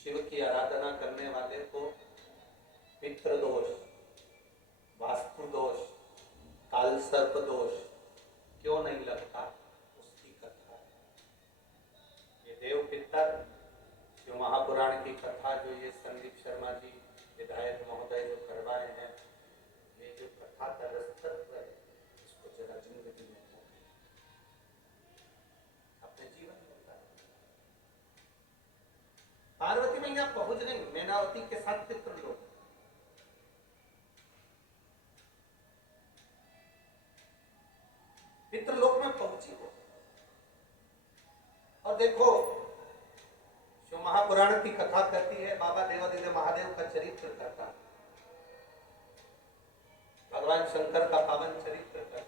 शिव की आराधना करने वाले को पितृ दोष, वास्तु दोष, काल सर्प दोष क्यों नहीं लगता, उसकी कथा है। ये देव पितर जो महापुराण की कथा जो ये संदीप शर्मा जी विधायक महोदय जो करवाए हैं, ये जो कथा का रसतत्व है, इसको जरा जिंदगी में अपने जीवन में उतारो। पार्वती मैया पहुंच गई मैनावती के साथ पितृलोक। पितृलोक में पहुंची हो और देखो जो महापुराण की कथा कहती है, बाबा देवादिदेव महादेव का चरित्र करता, भगवान शंकर का पावन चरित्र करता,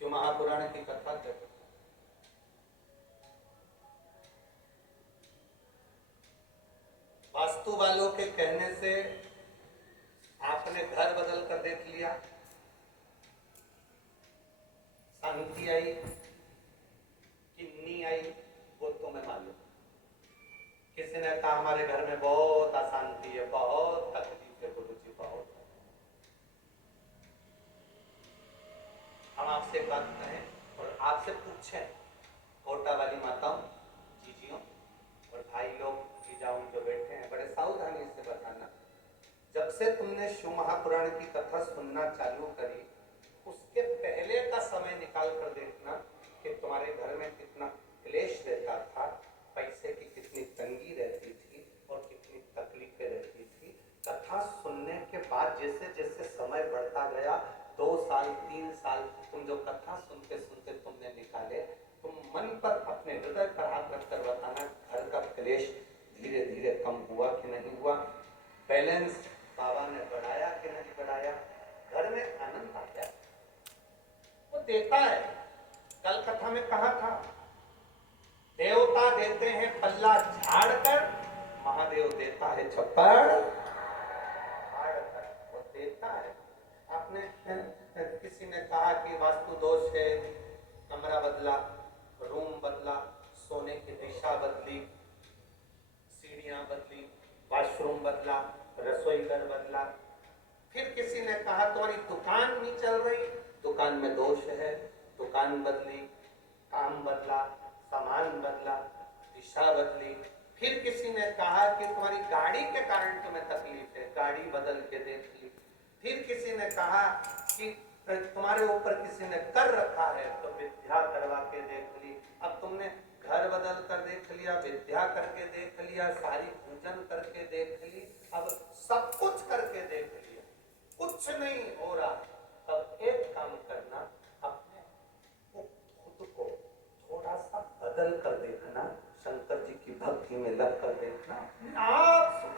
शिव महापुराण की कथा कहती। वास्तु वालों के कहने से आपने घर बदल कर देख लिया, शांति आई कि नहीं आई वो तुम्हें मालूम। किसी ने कहा हमारे घर में बहुत अशांति है, बहुत तकलीफ है गुरुजी, बहुत। हम आपसे बात कहें और आपसे पूछें, कोटा वाली माताओं, जीजियों और भाई लोग, जीजाओं जो बैठे हैं, बड़े सावधानी से बताना, जब से तुमने शिव महापुराण की कथा सुनना चालू करी, उसके पहले का समय निकाल कर देखना कि तुम्हारे घर में कितना क्लेश रहता था, पैसे की कितनी तंगी रहती थी और कितनी तकलीफें रहती थी। कथा सुनने के बाद जैसे जैसे समय बढ़ता गया, 2 साल 3 साल तुम जो कथा सुनते सुनते तुमने निकाले, तुम मन पर अपने हृदय पर हाथ रखकर बताना, घर का क्लेश धीरे धीरे कम हुआ कि नहीं हुआ, बैलेंस बाबा ने बढ़ाया कि नहीं बढ़ाया, घर में आनंद आ गया। वो देता है। कल कथा में कहा था, देवता देते हैं पल्ला झाड़ कर, महादेव देता है छप्पड़ फाड़ कर। वो देता है। आपने किसी ने कहा कि वास्तु दोष है, कमरा बदला, रूम बदला, सोने की दिशा बदली, सीढ़ियां बदली, वॉशरूम बदला, रसोई घर बदला। फिर किसी ने कहा तुम्हारी दुकान नहीं चल रही, दुकान में दोष है, दुकान बदली, काम बदला, सामान बदला, दिशा बदली। फिर किसी ने कहा कि तुम्हारी गाड़ी के कारण तुम्हें तकलीफ है, गाड़ी बदल के देख ली। फिर किसी ने कहा कि तुम्हारे ऊपर किसी ने कर रखा है, तो विद्या करवा के देख ली। अब तुमने घर बदल कर देख लिया, विद्या करके देख लिया, सारी पूजन करके देख ली, अब सब कुछ करके देख लिया, कुछ नहीं हो रहा। अब एक काम करना, अपने खुद को थोड़ा सा बदल कर देखना, शंकर जी की भक्ति में लग कर देखना, आप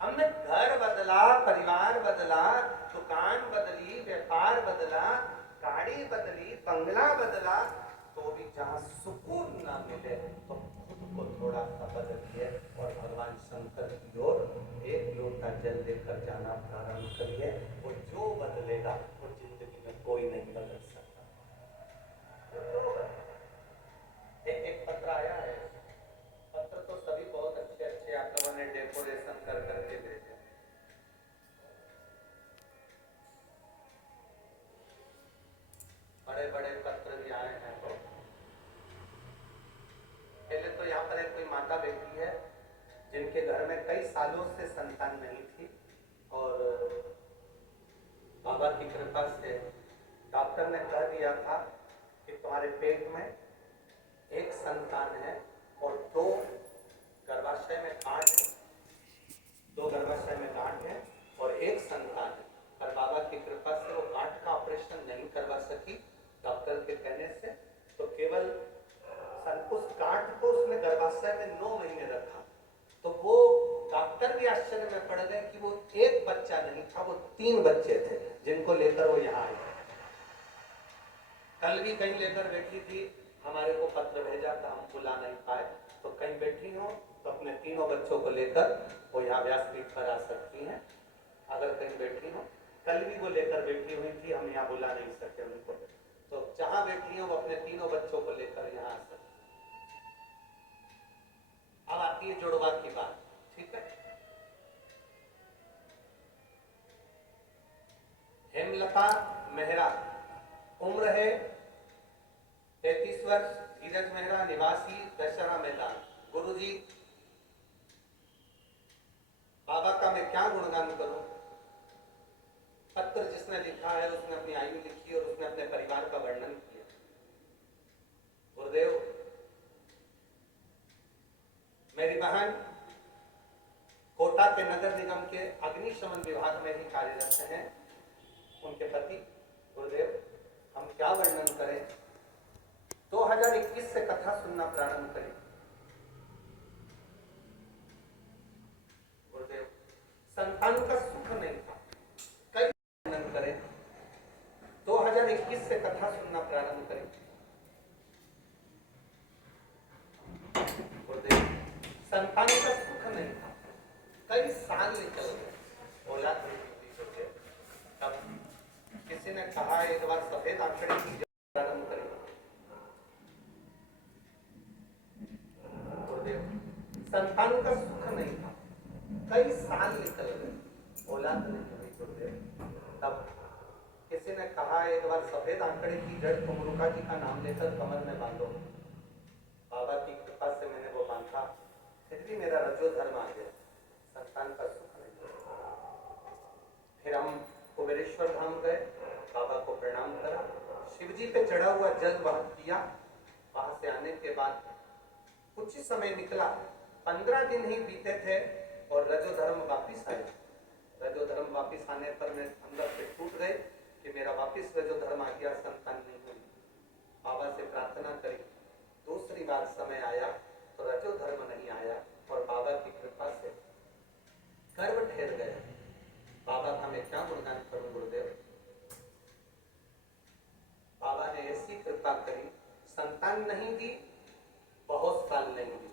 हमने घर बदला, परिवार बदला, दुकान बदली, व्यापार बदला, गाड़ी बदली, बंगला बदला, तो भी जहां सुकून ना मिले तो खुद को थोड़ा सा बदलिए और भगवान शंकर की ओर एक लोटा जल लेकर जाना प्रारंभ करिए। वो जो बदलेगा वो जिंदगी में कोई नहीं बदल सकता। एक पत्र आया है, पत्र तो सभी बहुत अच्छे अच्छे आप लोगों ने डेकोरेशन कर करके भेजे। बड़े बड़े पत्र भी आए हैं। तो पहले तो यहाँ पर एक कोई माता बैठी है जिनके घर में कई सालों से संतान नहीं थी, और बाबा की कृपा से डॉक्टर ने कह दिया था कि तुम्हारे पेट में एक संतान है और 2 गर्भाशय में गांठ है, 2 गर्भाशय में गांठ है और एक संतान है। पर बाबा की कृपा से वो गांठ का ऑपरेशन नहीं करवा सकी डॉक्टर के कहने से, तो केवल उस गांठ को उसने गर्भाशय में 9 महीने रखा। तो वो डॉक्टर भी आश्चर्य में पड़ गए कि वो एक बच्चा नहीं था, वो 3 बच्चे थे जिनको लेकर वो यहाँ आई। कल भी कहीं लेकर बैठी थी, हमारे को पत्र भेजा था, हम बुला नहीं पाए, तो कहीं बैठी हो तो अपने 3 बच्चों को लेकर वो यहाँ व्यासपीठ पर आ सकती हैं। अगर कहीं बैठी हो, कल भी वो लेकर बैठी हुई थी, हम यहाँ बुला नहीं सके उनको, तो जहाँ बैठी हो वो अपने 3 बच्चों को लेकर यहाँ आ सकती। ये जुड़वा की बात, ठीक है। हेमलता मेहरा, उम्र है 33 वर्ष, धीरज मेहरा, निवासी दशहरा मैदान। गुरुजी, बाबा का मैं क्या गुणगान करूं। पत्र जिसने लिखा है उसने अपनी आयु लिखी और उसने अपने परिवार का वर्णन किया। गुरुदेव, मेरी बहन कोटा के नगर निगम के अग्निशमन विभाग में ही कार्यरत हैं। उनके पति, गुरुदेव, हम क्या वर्णन करें। 2021 से कथा सुनना प्रारंभ करें। गुरुदेव, संतान का सुख नहीं था, कई वर्णन करें। 2021 से कथा सुनना प्रारंभ करें। गुरुदेव, संतान का सुख नहीं था, कई साल निकल गए, औलाद नहीं हुई। गुरुदेव, तब किसी ने कहा एक बार सफेद अक्षर की प्रारंभ करें। गुरुदेव, संतान का सुख नहीं था, कई साल निकल गए, औलाद नहीं हुई। गुरुदेव, तब किसी ने कहा एक बार सफेद आंकड़े की जड़ कुमरुका जी का नाम लेकर कमर में बांधो। बाबा की कृपा से मैंने वो बांधा, फिर भी मेरा रजो धर्म आ गया, संतान का सुख नहीं। फिर हम कुबेरेश्वर धाम गए, बाबा को प्रणाम करा, शिवजी पे चढ़ा हुआ जल वहन किया। वहां से आने के बाद कुछ ही समय निकला, 15 दिन ही बीते थे और रजो धर्म वापिस आया। रजो धर्म वापिस आने पर मैं अंदर से टूट गए कि मेरा वापिस रजो धर्म आ गया, संतान नहीं हुई। बाबा से प्रार्थना करी, दूसरी बार समय आया तो रजो धर्म नहीं आया और बाबा की कृपा से गर्भ ठहर गया। बाबा का मैं क्या गुणगान करूं। गुरुदेव, बाबा ने ऐसी कृपा करी, संतान नहीं दी, बहुत साल नहीं दी।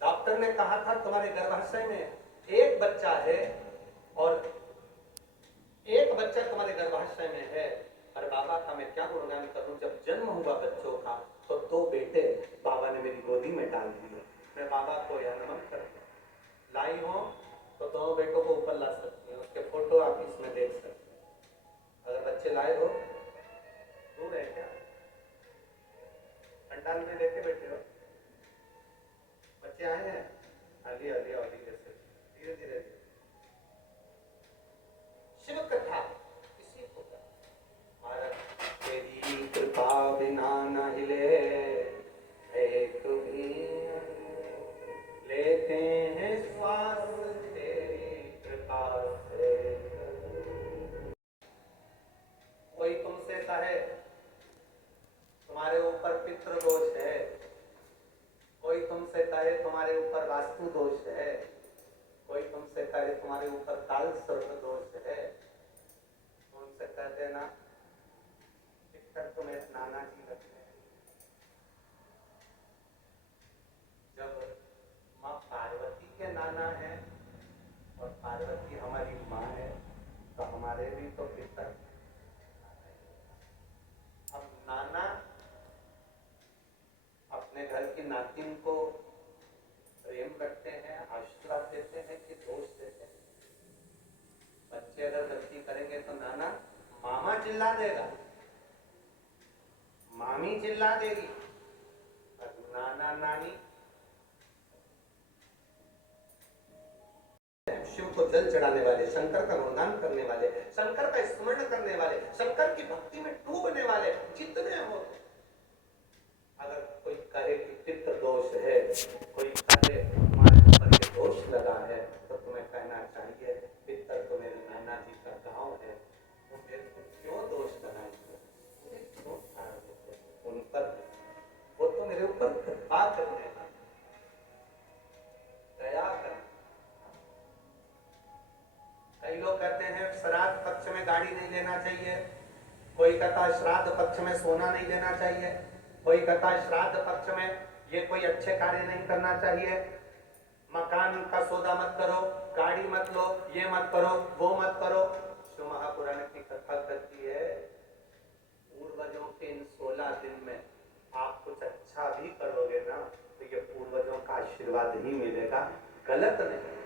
डॉक्टर ने कहा था तुम्हारे गर्भाशय में एक बच्चा है और एक बच्चा तुम्हारे गर्भाशय में है। और बाबा का मैं क्या गुणगान करूं, जब जन्म हुआ बच्चों का तो 2 बेटे बाबा ने मेरी गोदी में डाल दिए। मैं बाबा को यह नमन करता हूं। लाई हो तो दोनों बेटों को ऊपर ला सकती हैं, उसके फोटो आप इसमें देख सकते हैं। अगर बच्चे लाए हो, दूर है क्या, पंडाल में देखे बैठे हो, बच्चे आए हैं, अली अली अली जैसे धीरे धीरे। शिव कथा किसी को भारत तेरी कृपा बिना न हिले, एक भी लेते हैं श्वास तेरी कृपा से। कोई तुमसे कहे तुम्हारे ऊपर पितृ दोष है, कोई तुमसे कहे तुम्हारे ऊपर वास्तु दोष है, कोई तुमसे कहे तुम्हारे ऊपर काल सर्प दोष है, तो उनसे कह देना पितर तुम्हें नाना जी लगते हैं। जब माँ पार्वती के नाना है और पार्वती हमारी माँ है तो हमारे भी तो पितर। अब नाना अपने घर की नातिन को प्रेम करते हैं, आशीर्वाद देते हैं कि दोष देते हैं। बच्चे अगर गलती करेंगे तो नाना मामा चिल्ला देगा, मामी चिल्ला देगी, नाना नानी। शिव को जल चढ़ाने वाले, शंकर का गुणगान करने वाले, शंकर का स्मरण करने वाले, शंकर की भक्ति में डूबने वाले जितने हो, अगर कोई कहे कि पितृ दोष है, कोई कहे तुम्हारे ऊपर ये दोष लगा है, तो तुम्हें कहना चाहिए पितृ तो मेरे नाना जी का गांव है, तो मेरे को क्यों दोष लगाएंगे, मुझे क्यों छाड़ देते उन पर, वो तो मेरे ऊपर कृपा करने हैं, दया कर। कई लोग कहते हैं श्राद्ध पक्ष में गाड़ी नहीं लेना चाहिए, कोई कहता है श्राद्ध पक्ष में सोना नहीं लेना चाहिए, कोई कहता है श्राद्ध पक्ष में ये कोई अच्छे कार्य नहीं करना चाहिए, मकान का सौदा मत करो, गाड़ी मत लो, ये मत करो, वो मत करो। शिव महापुराण की कथा कहती है पूर्वजों के इन 16 दिन में आप कुछ अच्छा भी करोगे ना तो ये पूर्वजों का आशीर्वाद आशीर्वाद ही मिलेगा, गलत नहीं।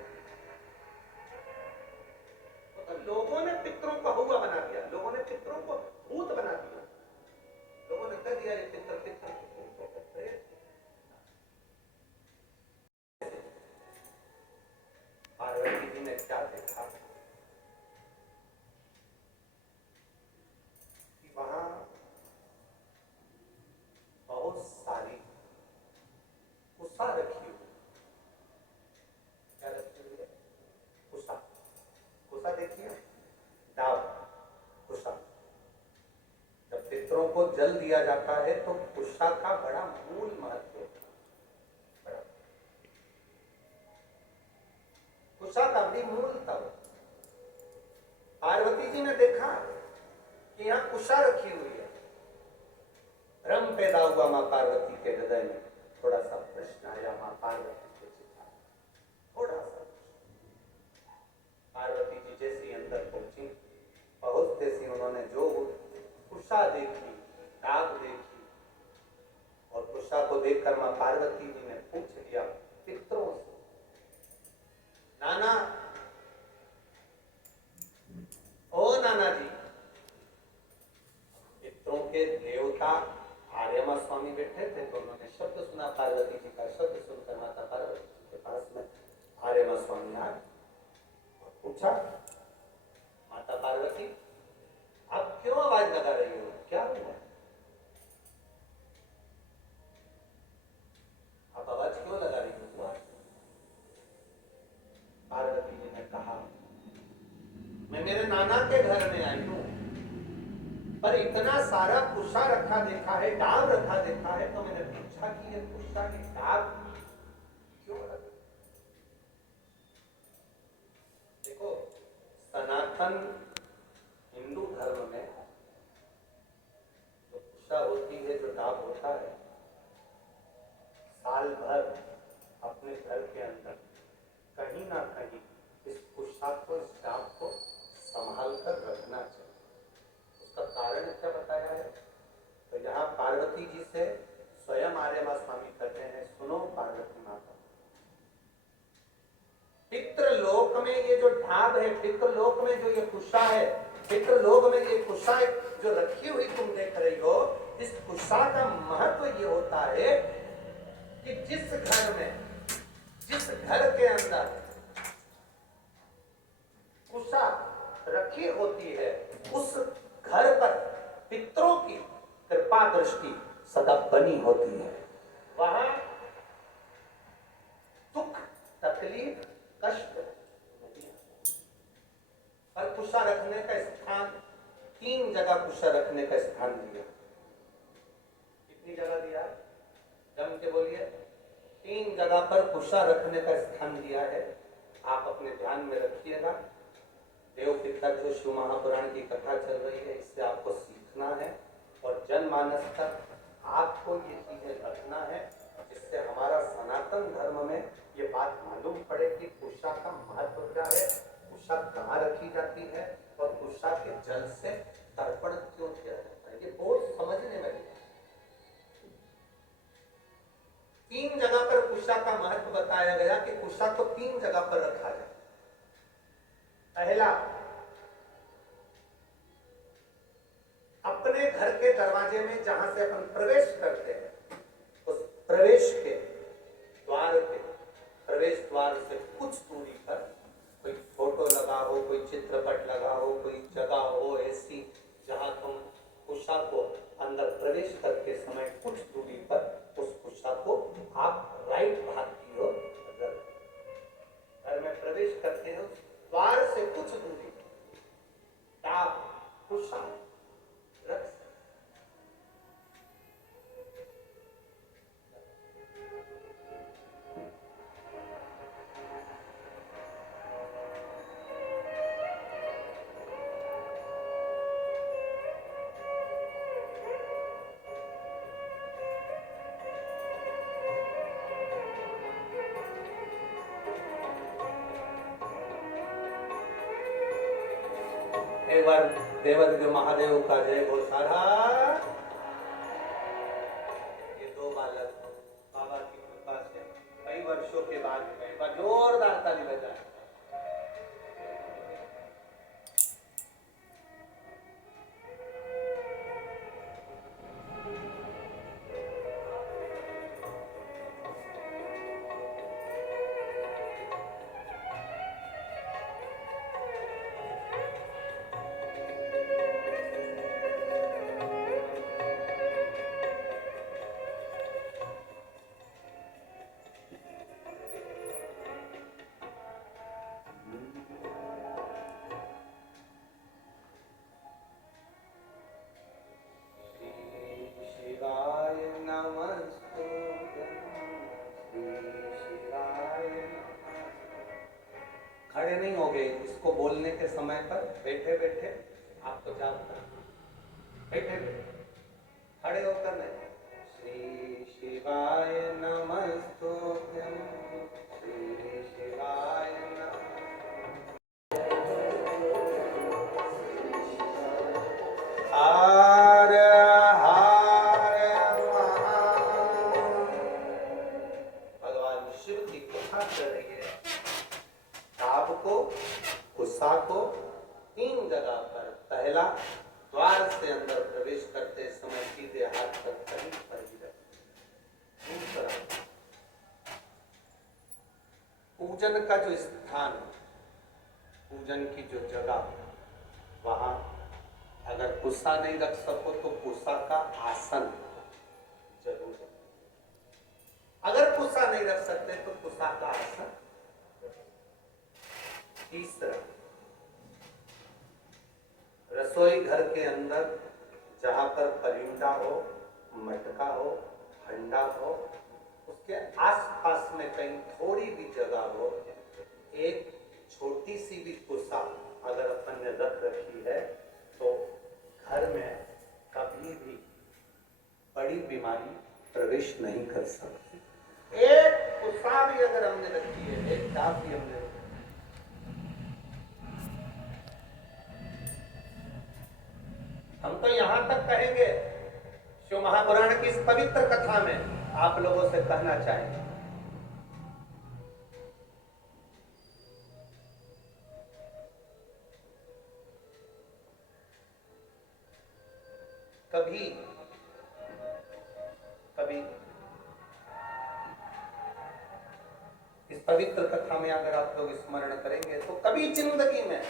तो लोगों ने पितरों को हुआ बना दिया, लोगों ने पितरों को भूत बना दिया, लोगों ने कह दिया ये पितर पितर पार्वती जी ने क्या देखा कि वहां बहुत सारी कुशा रखी हुई। क्या रखी हुई है? कुशा। कुशा देखिए, दाव कुशा। जब पितरों को जल दिया जाता है तो कुशा का बड़ा मूल महत्व होता है। कुशा का भी मूल तब पार्वती जी ने देखा कि यहाँ कुशा रखी हुई है। भ्रम पैदा हुआ मां पार्वती के हृदय में, थोड़ा सा प्रश्न आया मां पार्वती के चित्त, थोड़ा सा। पार्वती जी जैसी अंदर पहुंची, पहुंचते सी उन्होंने जो कुशा देखी, दाग देखी, और कुशा को देखकर मां पार्वती जी ने पूछ लिया पितरों से, नाना, ओ नाना जी, पितरों के देवता आर्यमा स्वामी बैठे थे तो उन्होंने शब्द सुना, पार्वती जी का शब्द सुनकर माता पार्वती जी के पास में आर्यमा स्वामी आए और पूछा, माता पार्वती आप क्यों आवाज लगा रही हो, क्या हुआ? आप आवाज क्यों लगा रही हो? पार्वती जी ने कहा, मैं मेरे नाना के घर में आई हूं, पर इतना सारा कुशा रखा देखा है, डाब रखा देखा है, तो मैंने पूछा कि ये कुशा की डाब क्यों रखा? देखो, सनातन हिंदू धर्म में जो कुशा होती है, जो डाब होता है, साल भर अपने घर के अंदर कहीं ना कहीं इस कुशा को, इस डाब को संभाल कर रखना चाहिए। उसका कारण क्या बताया है? तो यहाँ पार्वती जी से स्वयं आर्यमा स्वामी कहते हैं, सुनो पार्वती माता, पितृलोक में ये जो ढाब है, पितृलोक में जो ये कुशा है, पितृलोक में ये कुशा जो रखी हुई तुम देख रही हो, इस कुशा का महत्व ये होता है कि जिस घर में, जिस घर के अंदर कुशा रखी होती है, उस घर पर पितरों की कृपा दृष्टि सदा बनी होती है। वहां दुख, तकलीफ, कष्ट नहीं आता। पर कुशा रखने का स्थान, 3 जगह कुशा रखने का स्थान दिया। कितनी जगह दिया? जम के बोलिए। 3 जगह पर कुशा रखने का स्थान दिया है। आप अपने ध्यान में रखिएगा। देव पितर जो शिव महापुराण की कथा चल रही है, इससे आपको सीखना है और जनमानस तक आपको ये चीजें रखना है, जिससे हमारा सनातन धर्म में ये बात मालूम पड़े कि कुशा का महत्व क्या है, कुशा कहाँ रखी जाती है और कुशा के जल से तर्पण क्यों किया जाता है। ये बहुत समझने वाली है। 3 जगह पर कुशा का महत्व बताया गया कि कुशा को 3 जगह पर रखा जाए। पहला, अपने घर के दरवाजे में जहां से अपन प्रवेश करते हैं, उस प्रवेश के द्वार के प्रवेश द्वार से कुछ दूरी पर कोई फोटो लगा हो, कोई चित्रपट लगा हो, कोई जगह हो ऐसी जहां तुम कुशा को अंदर प्रवेश करते समय कुछ दूरी पर उस कुशा को आप राइट भाग की ओर घर में प्रवेश करते हो, द्वार से कुछ दूरी डाब कुशा रख। एक बार देवदेव महादेव का जय बोल सारा। ये 2 बालक बाबा की कृपा से कई वर्ष बच्चों के बाद में एक बार जोरदार ताली बजाएं। खड़े नहीं हो गए इसको बोलने के समय पर, बैठे बैठे आपको जाप करना, बैठे बैठे, खड़े होकर नहीं। श्री शिवाय नमस्तुभ्यं, श्री शिवाय नमः। हर हर महादेव। भगवान शिव की कथा कर रही है। ताप को, गुस्सा को 3 जगह पर, पहला द्वार से अंदर प्रवेश करते समय सीधे हाथ तक कहीं पर ही रखें। दूसरा, पूजन का जो स्थान, पूजन की जो जगह, वहां अगर गुस्सा नहीं रख सको तो गुस्सा का आसन जरूर है। अगर गुस्सा नहीं रख सकते तो गुस्सा का आसन। तीसरा, रसोई घर के अंदर जहां पर परिंदा हो, मटका हो, हंडा हो, उसके आसपास में कहीं थोड़ी भी जगह हो, एक छोटी सी भी कुसा अगर अपन ने रख रखी है तो घर में कभी भी बड़ी बीमारी प्रवेश नहीं कर सकती। एक कुसा भी अगर हमने रखी है, एक डाब भी हमने रखी, हम तो यहां तक कहेंगे, शिव महापुराण की इस पवित्र कथा में आप लोगों से कहना चाहेंगे, कभी कभी इस पवित्र कथा में अगर आप लोग स्मरण करेंगे तो कभी जिंदगी में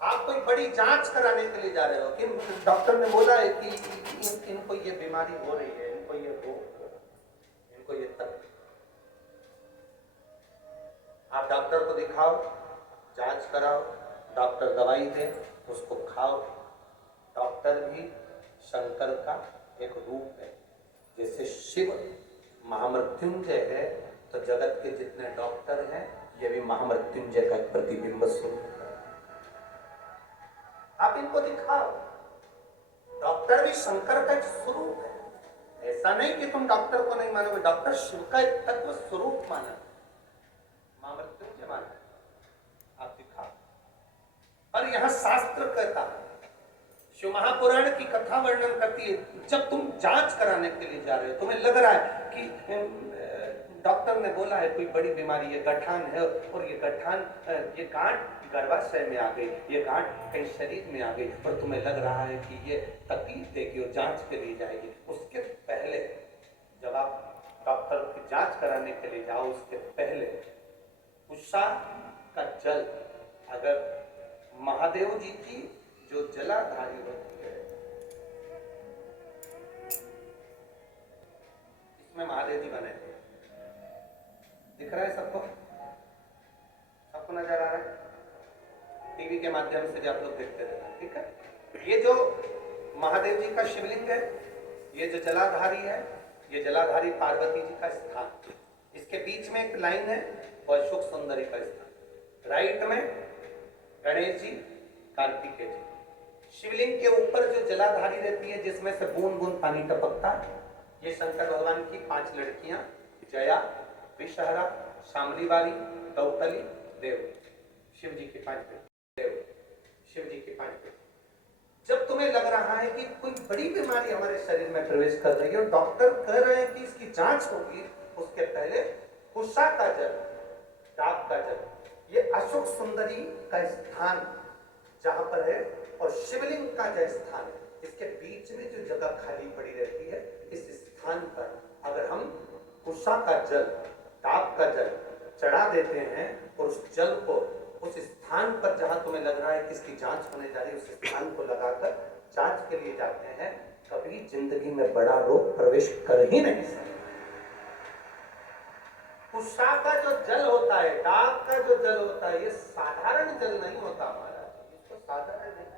आप कोई बड़ी जांच कराने के लिए जा रहे हो कि डॉक्टर ने बोला है कि इनको ये बीमारी हो रही है, इनको ये रोग, इनको ये तकलीफ, आप डॉक्टर को दिखाओ, जांच कराओ, डॉक्टर दवाई दे, उसको खाओ। डॉक्टर भी शंकर का एक रूप है। जैसे शिव महामृत्युंजय है तो जगत के जितने डॉक्टर हैं ये भी महामृत्युंजय का प्रतिबिंब स्वरूप है। आप इनको दिखाओ, डॉक्टर भी शंकर का एक स्वरूप है। ऐसा नहीं कि तुम डॉक्टर को नहीं मानोगे, डॉक्टर शिव का एक तत्व स्वरूप माना, महामृत्युंजय माना, आप दिखाओ। और यहां शास्त्र कहता है, शिव महापुराण की कथा वर्णन करती है, जब तुम जांच कराने के लिए जा रहे हो, तुम्हें लग रहा है कि डॉक्टर ने बोला है कोई बड़ी बीमारी, ये गठान है और ये गठान, ये गांठ गर्भाशय में आ गई, ये गांठ कहीं शरीर में आ गई और तुम्हें लग रहा है कि ये तकलीफ देगी और जांच के लिए जाएगी, उसके पहले जब आप डॉक्टर की जांच कराने के लिए जाओ, उसके पहले उषा का जल, अगर महादेव जी की जो जलाधारी होती है, इसमें महादेव जी बने थे, दिख रहा है सबको? सबको नजर आ रहा है? टीवी के माध्यम से भी आप लोग देखते रहना, ठीक है? ये जो महादेव जी का शिवलिंग है, ये जो जलाधारी है, ये जलाधारी पार्वती जी का स्थान, इसके बीच में एक लाइन है और सुख सुंदरी का स्थान, राइट में गणेश जी, कार्तिकेय जी। शिवलिंग के ऊपर जो जलाधारी रहती है जिसमें से बूंद बूंद पानी टपकता है, ये शंकर भगवान की 5 लड़कियां, जया, विषहरा, शामलीवाली, दौतली, देव, शिव जी की 5 बेटी, देव, शिव जी की 5 बेटी। जब तुम्हें लग रहा है कि कोई बड़ी बीमारी हमारे शरीर में प्रवेश कर रही है और डॉक्टर कह रहे हैं कि इसकी जांच होगी, उसके पहले कुशा का जल, डाक का जल, ये अशोक सुंदरी का स्थान जहां पर है, और शिवलिंग का जो स्थान है, इसके बीच में जो जगह खाली पड़ी रहती है, इस स्थान पर अगर हम कुशा का जल, डाक का जल चढ़ा देते हैं और उस जल को उस स्थान पर जहां तुम्हें लग रहा है कि इसकी जांच होने जा रही है, उस स्थान को लगाकर जांच के लिए जाते हैं, कभी जिंदगी में बड़ा रोग प्रवेश कर ही नहीं सकता। कुशा का जो जल होता है, डाक का जो जल होता है, ये साधारण जल नहीं होता महाराज, इसको साधारण नहीं